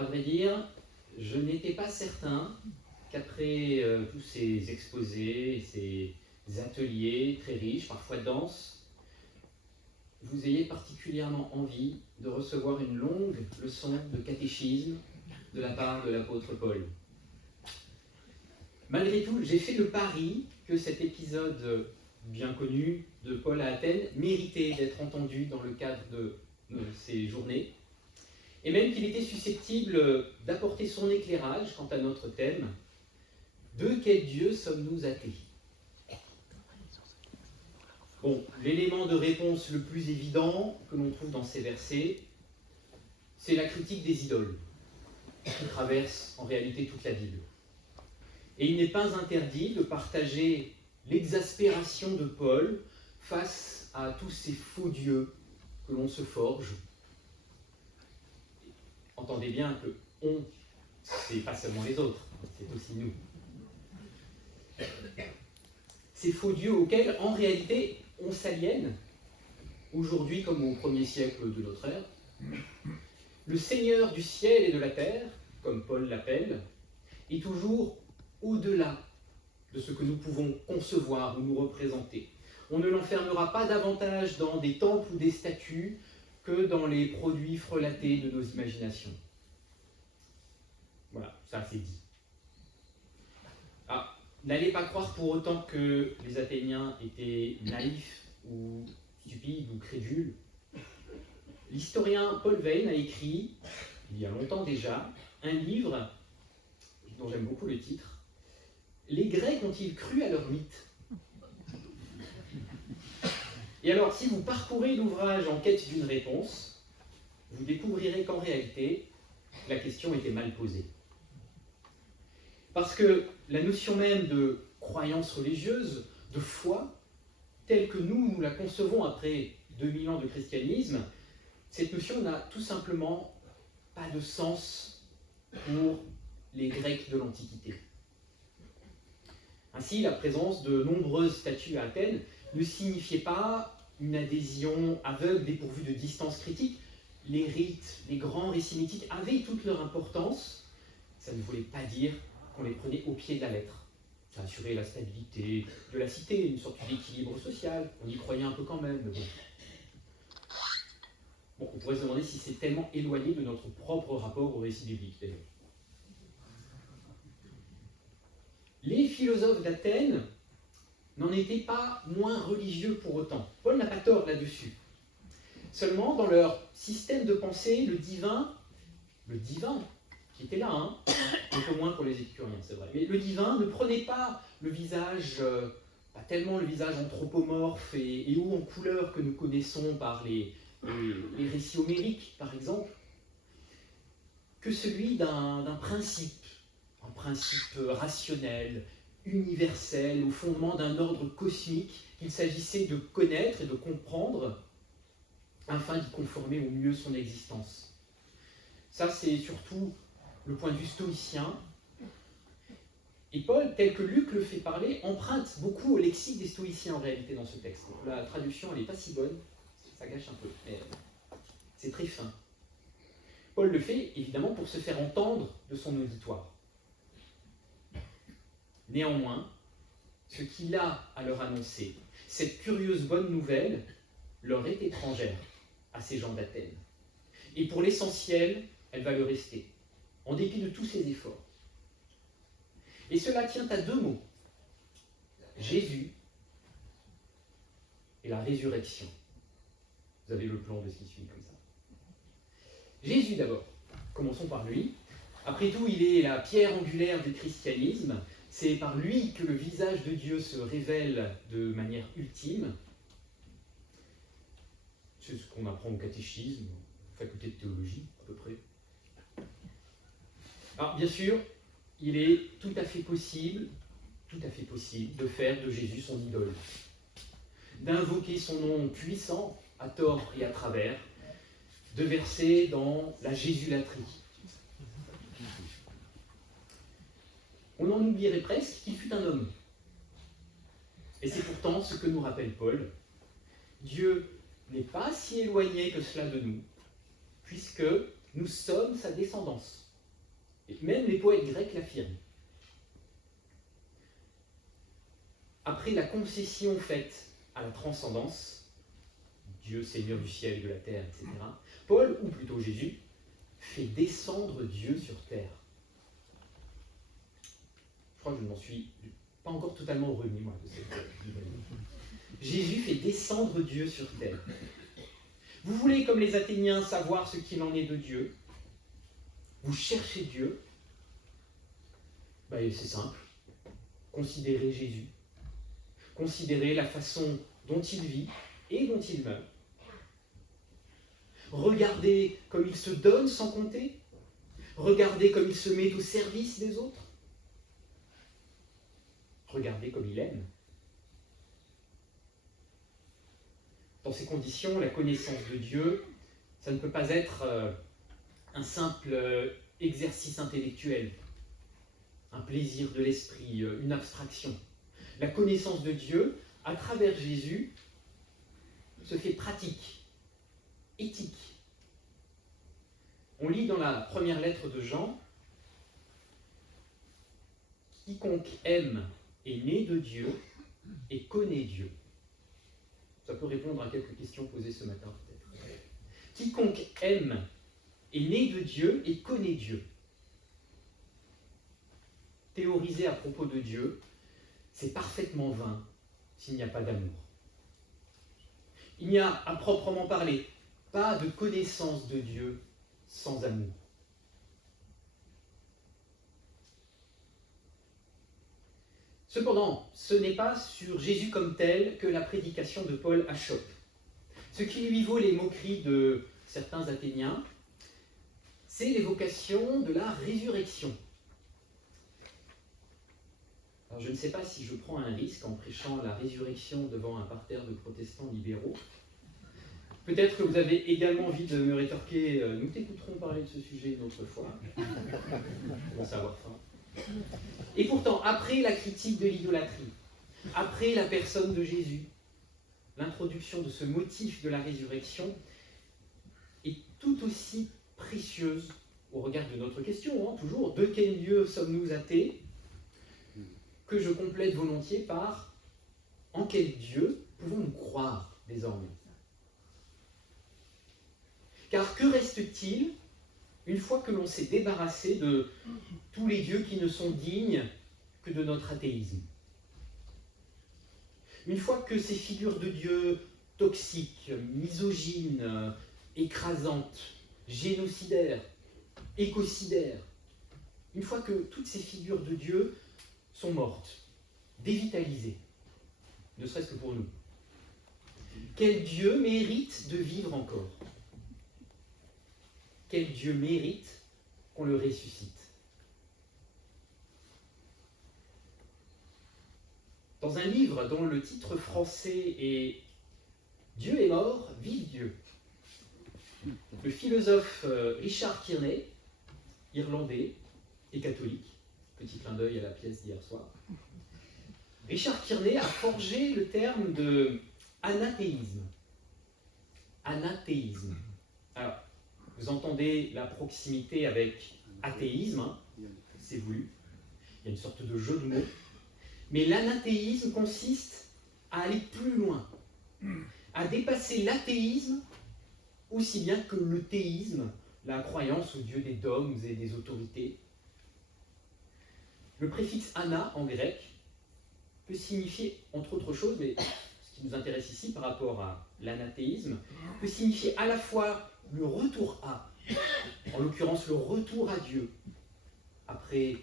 À vrai dire, je n'étais pas certain qu'après tous ces exposés, ces ateliers très riches, parfois denses, vous ayez particulièrement envie de recevoir une longue leçon de catéchisme de la part de l'apôtre Paul. Malgré tout, j'ai fait le pari que cet épisode bien connu de Paul à Athènes méritait d'être entendu dans le cadre de ces journées, et même qu'il était susceptible d'apporter son éclairage quant à notre thème « De quel Dieu sommes-nous athées ?» Bon, l'élément de réponse le plus évident que l'on trouve dans ces versets, c'est la critique des idoles, qui traverse en réalité toute la Bible. Et il n'est pas interdit de partager l'exaspération de Paul face à tous ces faux dieux que l'on se forge. Entendez bien que « on », c'est pas seulement les autres, c'est aussi nous. Ces faux dieux auxquels, en réalité, on s'aliène, aujourd'hui comme au 1er siècle de notre ère. Le Seigneur du ciel et de la terre, comme Paul l'appelle, est toujours au-delà de ce que nous pouvons concevoir ou nous représenter. On ne l'enfermera pas davantage dans des temples ou des statues que dans les produits frelatés de nos imaginations. Voilà, ça c'est dit. Ah, n'allez pas croire pour autant que les Athéniens étaient naïfs ou stupides ou crédules. L'historien Paul Veyne a écrit, il y a longtemps déjà, un livre dont j'aime beaucoup le titre, « Les Grecs ont-ils cru à leur mythe ?» Et alors, si vous parcourez l'ouvrage en quête d'une réponse, vous découvrirez qu'en réalité, la question était mal posée. Parce que la notion même de croyance religieuse, de foi, telle que nous la concevons après 2000 ans de christianisme, cette notion n'a tout simplement pas de sens pour les Grecs de l'Antiquité. Ainsi, la présence de nombreuses statues à Athènes ne signifiait pas une adhésion aveugle dépourvue de distance critique. Les rites, les grands récits mythiques avaient toute leur importance. Ça ne voulait pas dire qu'on les prenait au pied de la lettre. Ça assurait la stabilité de la cité, une sorte d'équilibre social. On y croyait un peu quand même, mais bon. Bon, on pourrait se demander si c'est tellement éloigné de notre propre rapport au récit biblique, d'ailleurs. Les philosophes d'Athènes n'en étaient pas moins religieux pour autant. Paul n'a pas tort là-dessus. Seulement, dans leur système de pensée, le divin, qui était là, un peu moins pour les épicuriens, c'est vrai, mais le divin ne prenait pas le visage, pas tellement le visage anthropomorphe et haut en couleur que nous connaissons par les récits homériques, par exemple, que celui d'un principe, un principe rationnel, universel, au fondement d'un ordre cosmique qu'il s'agissait de connaître et de comprendre afin d'y conformer au mieux son existence. Ça, c'est surtout le point de vue stoïcien. Et Paul, tel que Luc le fait parler, emprunte beaucoup au lexique des stoïciens en réalité dans ce texte. La traduction, elle n'est pas si bonne, ça gâche un peu, mais c'est très fin. Paul le fait évidemment pour se faire entendre de son auditoire. Néanmoins, ce qu'il a à leur annoncer, cette curieuse bonne nouvelle, leur est étrangère à ces gens d'Athènes. Et pour l'essentiel, elle va le rester, en dépit de tous ses efforts. Et cela tient à deux mots, Jésus et la résurrection. Vous avez le plan de ce qui suit comme ça. Jésus d'abord, commençons par lui. Après tout, il est la pierre angulaire du christianisme. C'est par lui que le visage de Dieu se révèle de manière ultime. C'est ce qu'on apprend au catéchisme, faculté de théologie, à peu près. Alors, bien sûr, il est tout à fait possible de faire de Jésus son idole, d'invoquer son nom puissant à tort et à travers, de verser dans la jésulatrie. On en oublierait presque qu'il fut un homme. Et c'est pourtant ce que nous rappelle Paul. Dieu n'est pas si éloigné que cela de nous, puisque nous sommes sa descendance. Et même les poètes grecs l'affirment. Après la concession faite à la transcendance, Dieu Seigneur du ciel et de la terre, etc., Paul, ou plutôt Jésus, fait descendre Dieu sur terre. Je crois que je ne m'en suis pas encore totalement remis, moi, de cette idée. Jésus fait descendre Dieu sur terre. Vous voulez, comme les Athéniens, savoir ce qu'il en est de Dieu? Vous cherchez Dieu? C'est simple. Considérez Jésus. Considérez la façon dont il vit et dont il meurt. Regardez comme il se donne sans compter. Regardez comme il se met au service des autres. Regardez comme il aime. Dans ces conditions, la connaissance de Dieu, ça ne peut pas être un simple exercice intellectuel, un plaisir de l'esprit, une abstraction. La connaissance de Dieu, à travers Jésus, se fait pratique, éthique. On lit dans la première lettre de Jean, « Quiconque aime est né de Dieu et connaît Dieu. » Ça peut répondre à quelques questions posées ce matin, peut-être. Quiconque aime est né de Dieu et connaît Dieu. Théoriser à propos de Dieu, c'est parfaitement vain s'il n'y a pas d'amour. Il n'y a, à proprement parler, pas de connaissance de Dieu sans amour. Cependant, ce n'est pas sur Jésus comme tel que la prédication de Paul achoppe. Ce qui lui vaut les moqueries de certains Athéniens, c'est l'évocation de la résurrection. Alors, je ne sais pas si je prends un risque en prêchant la résurrection devant un parterre de protestants libéraux. Peut-être que vous avez également envie de me rétorquer « Nous t'écouterons parler de ce sujet une autre fois. » Je commence à avoir faim. Et pourtant, après la critique de l'idolâtrie, après la personne de Jésus, l'introduction de ce motif de la résurrection est tout aussi précieuse au regard de notre question, toujours, de quel Dieu sommes-nous athées, que je complète volontiers par en quel Dieu pouvons-nous croire désormais? Car que reste-t-il une fois que l'on s'est débarrassé de tous les dieux qui ne sont dignes que de notre athéisme? Une fois que ces figures de Dieu toxiques, misogynes, écrasantes, génocidaires, écocidaires, une fois que toutes ces figures de Dieu sont mortes, dévitalisées, ne serait-ce que pour nous, quel Dieu mérite de vivre encore? Quel Dieu mérite qu'on le ressuscite? Dans un livre dont le titre français est « Dieu est mort, vive Dieu », le philosophe Richard Kearney, irlandais et catholique, petit clin d'œil à la pièce d'hier soir, Richard Kearney a forgé le terme de anathéisme. Anathéisme. Alors, vous entendez la proximité avec athéisme, c'est voulu, il y a une sorte de jeu de mots, mais l'anathéisme consiste à aller plus loin, à dépasser l'athéisme aussi bien que le théisme, la croyance au Dieu des dogmes et des autorités. Le préfixe ana en grec peut signifier, entre autres choses, mais ce qui nous intéresse ici par rapport à l'anathéisme, peut signifier à la fois le retour à, en l'occurrence le retour à Dieu, après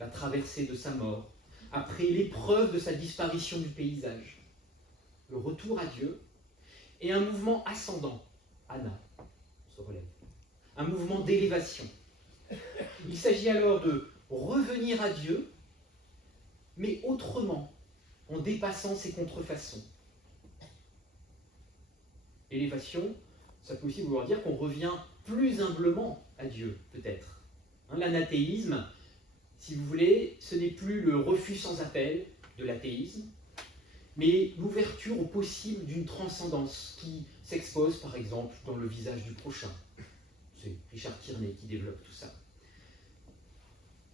la traversée de sa mort, après l'épreuve de sa disparition du paysage, le retour à Dieu, et un mouvement ascendant, ana, on se relève, un mouvement d'élévation. Il s'agit alors de revenir à Dieu, mais autrement, en dépassant ses contrefaçons. Élévation, ça peut aussi vouloir dire qu'on revient plus humblement à Dieu, peut-être. L'anathéisme, si vous voulez, ce n'est plus le refus sans appel de l'athéisme, mais l'ouverture au possible d'une transcendance qui s'expose, par exemple, dans le visage du prochain. C'est Richard Kearney qui développe tout ça.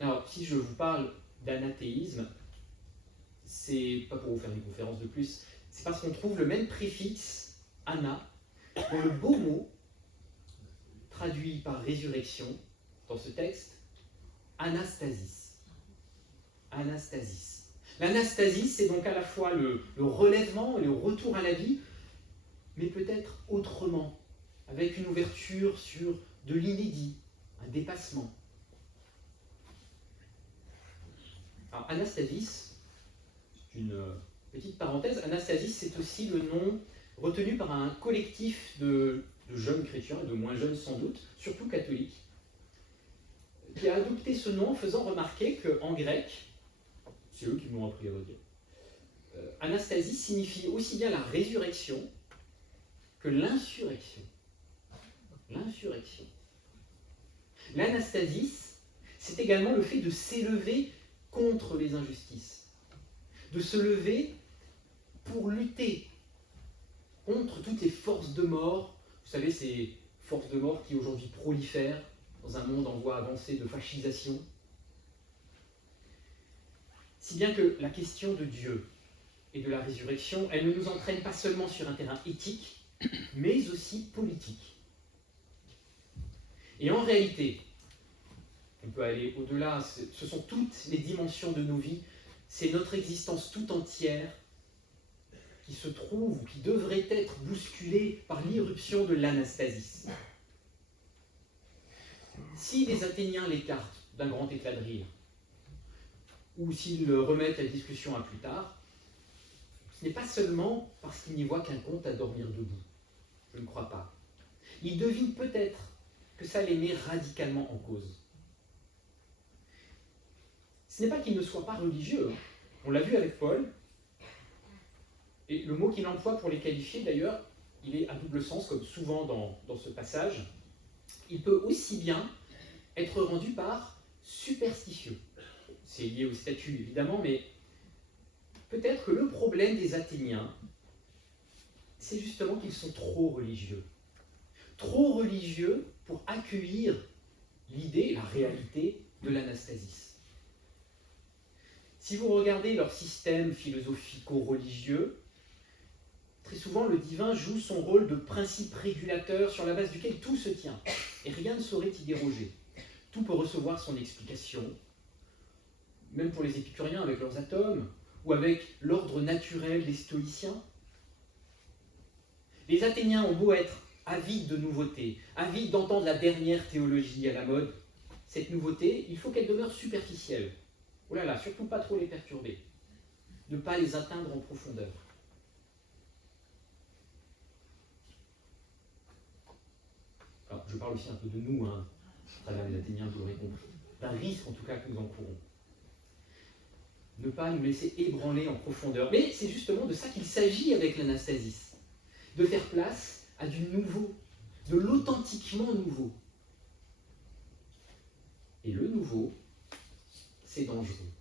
Alors, si je vous parle d'anathéisme, c'est pas pour vous faire une conférence de plus, c'est parce qu'on trouve le même préfixe, ana, dans le beau mot, traduit par résurrection, dans ce texte, anastasis. Anastasis. L'anastasis, c'est donc à la fois le relèvement et le retour à la vie, mais peut-être autrement, avec une ouverture sur de l'inédit, un dépassement. Alors, anastasis, c'est une petite parenthèse, anastasis, c'est aussi le nom retenu par un collectif de jeunes chrétiens, de moins jeunes sans doute, surtout catholiques, qui a adopté ce nom en faisant remarquer qu'en grec, c'est eux qui m'ont appris à dire, anastasis signifie aussi bien la résurrection que l'insurrection. L'insurrection. L'anastasis, c'est également le fait de s'élever contre les injustices, de se lever pour lutter contre toutes les forces de mort. Vous savez, ces forces de mort qui aujourd'hui prolifèrent dans un monde en voie avancée de fascisation. Si bien que la question de Dieu et de la résurrection, elle ne nous entraîne pas seulement sur un terrain éthique, mais aussi politique. Et en réalité, on peut aller au-delà, ce sont toutes les dimensions de nos vies, c'est notre existence tout entière qui se trouve ou qui devrait être bousculée par l'irruption de l'anastasis. Si les Athéniens l'écartent d'un grand éclat de rire, ou s'ils remettent la discussion à plus tard, ce n'est pas seulement parce qu'ils n'y voient qu'un conte à dormir debout. Je ne crois pas. Ils devinent peut-être que ça les met radicalement en cause. Ce n'est pas qu'ils ne soient pas religieux. On l'a vu avec Paul. Et le mot qu'il emploie pour les qualifier, d'ailleurs, il est à double sens, comme souvent dans ce passage. Il peut aussi bien être rendu par superstitieux. C'est lié au statut, évidemment, mais peut-être que le problème des Athéniens, c'est justement qu'ils sont trop religieux. Trop religieux pour accueillir l'idée, la réalité de l'anastasis. Si vous regardez leur système philosophico-religieux, très souvent le divin joue son rôle de principe régulateur sur la base duquel tout se tient, et rien ne saurait y déroger. Tout peut recevoir son explication, même pour les épicuriens avec leurs atomes, ou avec l'ordre naturel des stoïciens. Les Athéniens ont beau être avides de nouveautés, avides d'entendre la dernière théologie à la mode, cette nouveauté, il faut qu'elle demeure superficielle. Oh là là, surtout pas trop les perturber, ne pas les atteindre en profondeur. Alors, je parle aussi un peu de nous, à travers les Athéniens, vous l'aurez compris, d'un risque en tout cas que nous encourons. Ne pas nous laisser ébranler en profondeur. Mais c'est justement de ça qu'il s'agit avec l'anastasis, de faire place à du nouveau, de l'authentiquement nouveau. Et le nouveau, c'est dangereux,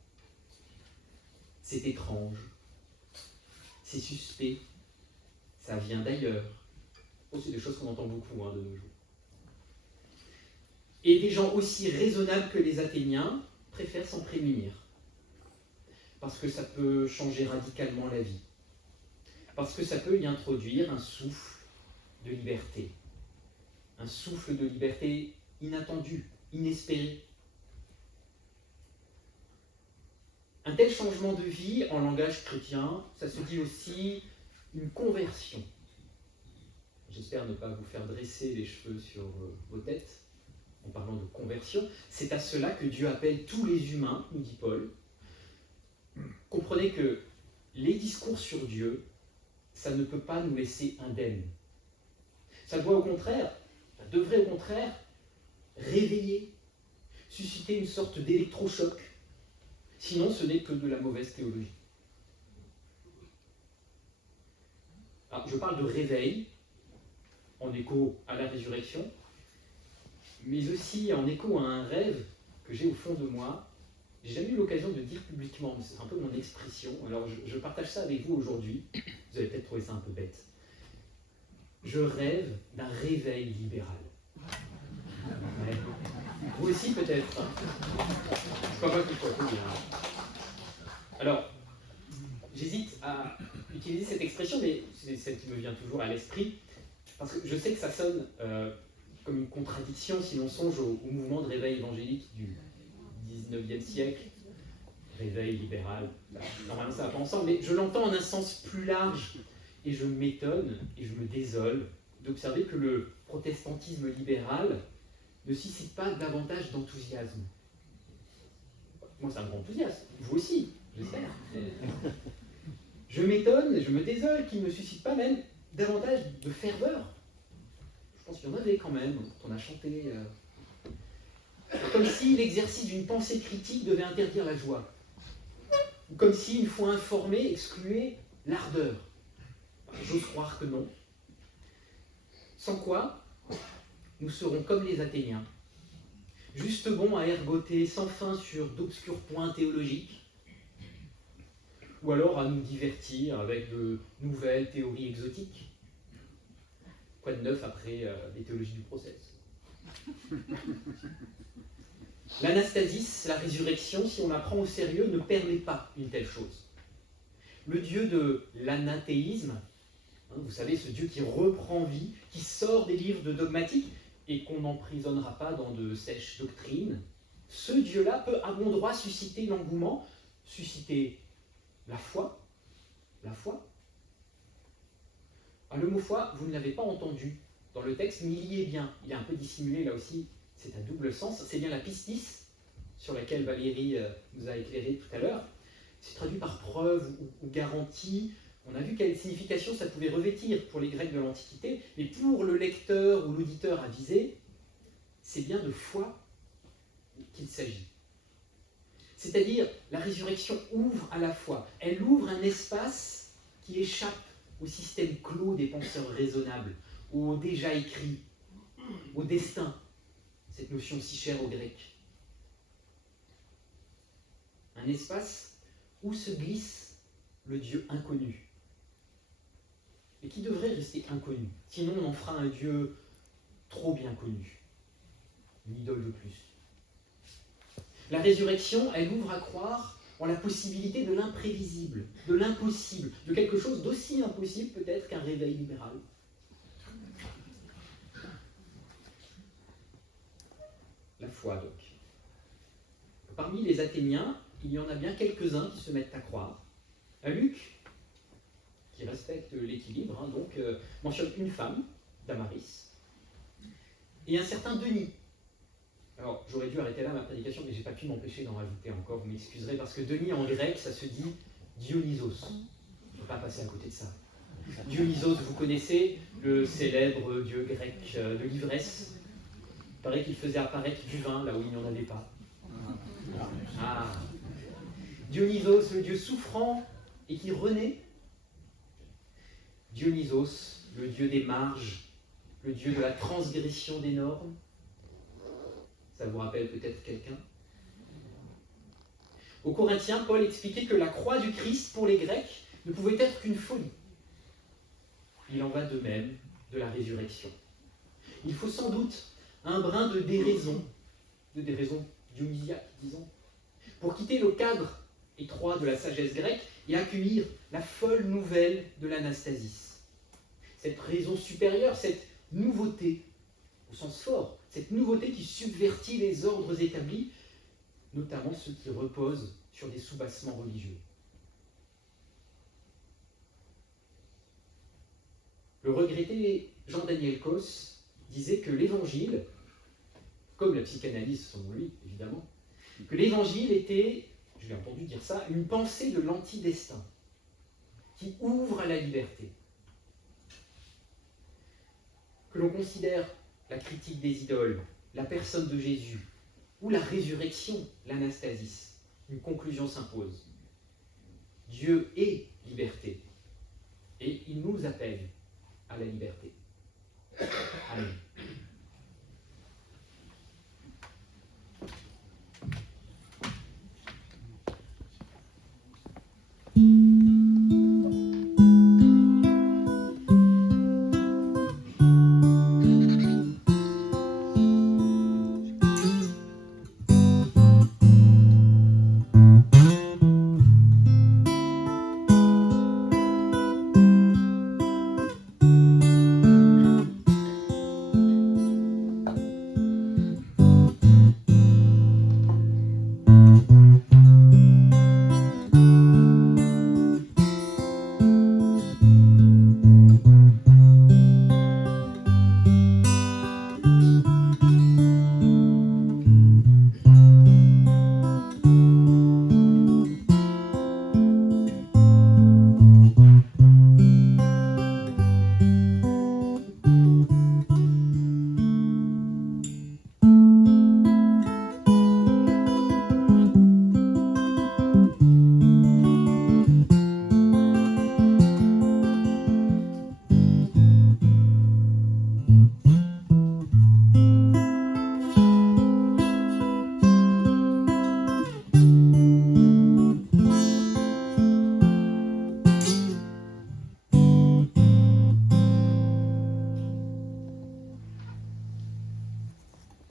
c'est étrange, c'est suspect, ça vient d'ailleurs. Oh, c'est des choses qu'on entend beaucoup de nos jours. Et des gens aussi raisonnables que les Athéniens préfèrent s'en prémunir. Parce que ça peut changer radicalement la vie. Parce que ça peut y introduire un souffle de liberté. Un souffle de liberté inattendu, inespéré. Un tel changement de vie, en langage chrétien, ça se dit aussi une conversion. J'espère ne pas vous faire dresser les cheveux sur vos têtes en parlant de conversion. C'est à cela que Dieu appelle tous les humains, nous dit Paul. Comprenez que les discours sur Dieu, ça ne peut pas nous laisser indemnes. Ça devrait au contraire réveiller, susciter une sorte d'électrochoc. Sinon, ce n'est que de la mauvaise théologie. Alors, je parle de réveil, en écho à la résurrection, mais aussi en écho à un rêve que j'ai au fond de moi. J'ai jamais eu l'occasion de dire publiquement, c'est un peu mon expression, alors je partage ça avec vous aujourd'hui. Vous allez peut-être trouver ça un peu bête. Je rêve d'un réveil libéral. Ouais. Vous aussi peut-être. Je crois pas qu'il faut applaudir. Alors, j'hésite à utiliser cette expression, mais c'est celle qui me vient toujours à l'esprit, parce que je sais que ça sonne comme une contradiction si l'on songe au mouvement de réveil évangélique du 19e siècle, réveil libéral, normalement ça va pas ensemble, mais je l'entends en un sens plus large, et je m'étonne et je me désole d'observer que le protestantisme libéral ne suscite pas davantage d'enthousiasme. Moi, c'est un grand enthousiasme. Vous aussi, j'espère. Je m'étonne et je me désole qu'il ne suscite pas même davantage de ferveur. Je pense qu'il y en avait quand même, quand on a chanté. Comme si l'exercice d'une pensée critique devait interdire la joie. Ou comme si, une fois informé, excluait l'ardeur. J'ose croire que non. Sans quoi, nous serons comme les Athéniens, juste bons à ergoter sans fin sur d'obscurs points théologiques, ou alors à nous divertir avec de nouvelles théories exotiques. Quoi de neuf après les théologies du procès? L'anastasis, la résurrection, si on la prend au sérieux, ne permet pas une telle chose. Le Dieu de l'anathéisme, vous savez, ce Dieu qui reprend vie, qui sort des livres de dogmatiques et qu'on n'emprisonnera pas dans de sèches doctrines, ce Dieu-là peut à bon droit susciter l'engouement, susciter la foi. La foi. Le mot foi, vous ne l'avez pas entendu dans le texte, mais il y est bien. Il est un peu dissimulé là aussi, c'est à double sens. C'est bien la pistis, sur laquelle Valérie nous a éclairé tout à l'heure. C'est traduit par preuve ou garantie. On a vu quelle signification ça pouvait revêtir pour les Grecs de l'Antiquité, mais pour le lecteur ou l'auditeur avisé, c'est bien de foi qu'il s'agit. C'est-à-dire, la résurrection ouvre à la foi. Elle ouvre un espace qui échappe au système clos des penseurs raisonnables, au déjà écrit, au destin, cette notion si chère aux Grecs. Un espace où se glisse le Dieu inconnu, et qui devrait rester inconnu. Sinon, on en fera un Dieu trop bien connu, une idole de plus. La résurrection, elle ouvre à croire en la possibilité de l'imprévisible, de l'impossible, de quelque chose d'aussi impossible peut-être qu'un réveil libéral. La foi, donc. Parmi les Athéniens, il y en a bien quelques-uns qui se mettent à croire. Luc, qui respecte l'équilibre, mentionne une femme, Damaris, et un certain Denis. Alors, j'aurais dû arrêter là ma prédication, mais je n'ai pas pu m'empêcher d'en rajouter encore, vous m'excuserez, parce que Denis en grec, ça se dit Dionysos. Je ne peux pas passer à côté de ça. Dionysos, vous connaissez, le célèbre dieu grec de l'ivresse. Il paraît qu'il faisait apparaître du vin là où il n'y en avait pas. Ah. Dionysos, le dieu souffrant et qui renaît. Dionysos, le dieu des marges, le dieu de la transgression des normes. Ça vous rappelle peut-être quelqu'un? Aux Corinthiens, Paul expliquait que la croix du Christ, pour les Grecs, ne pouvait être qu'une folie. Il en va de même de la résurrection. Il faut sans doute un brin de déraison dionysiaque, disons, pour quitter le cadre étroit de la sagesse grecque et accueillir la folle nouvelle de l'anastasis. Cette raison supérieure, cette nouveauté, au sens fort, cette nouveauté qui subvertit les ordres établis, notamment ceux qui reposent sur des soubassements religieux. Le regretté Jean-Daniel Causse disait que l'Évangile, comme la psychanalyse selon lui, évidemment, que l'Évangile était, je l'ai entendu dire ça, une pensée de l'antidestin, qui ouvre à la liberté. Que l'on considère la critique des idoles, la personne de Jésus, ou la résurrection, l'anastasis, une conclusion s'impose. Dieu est liberté, et il nous appelle à la liberté.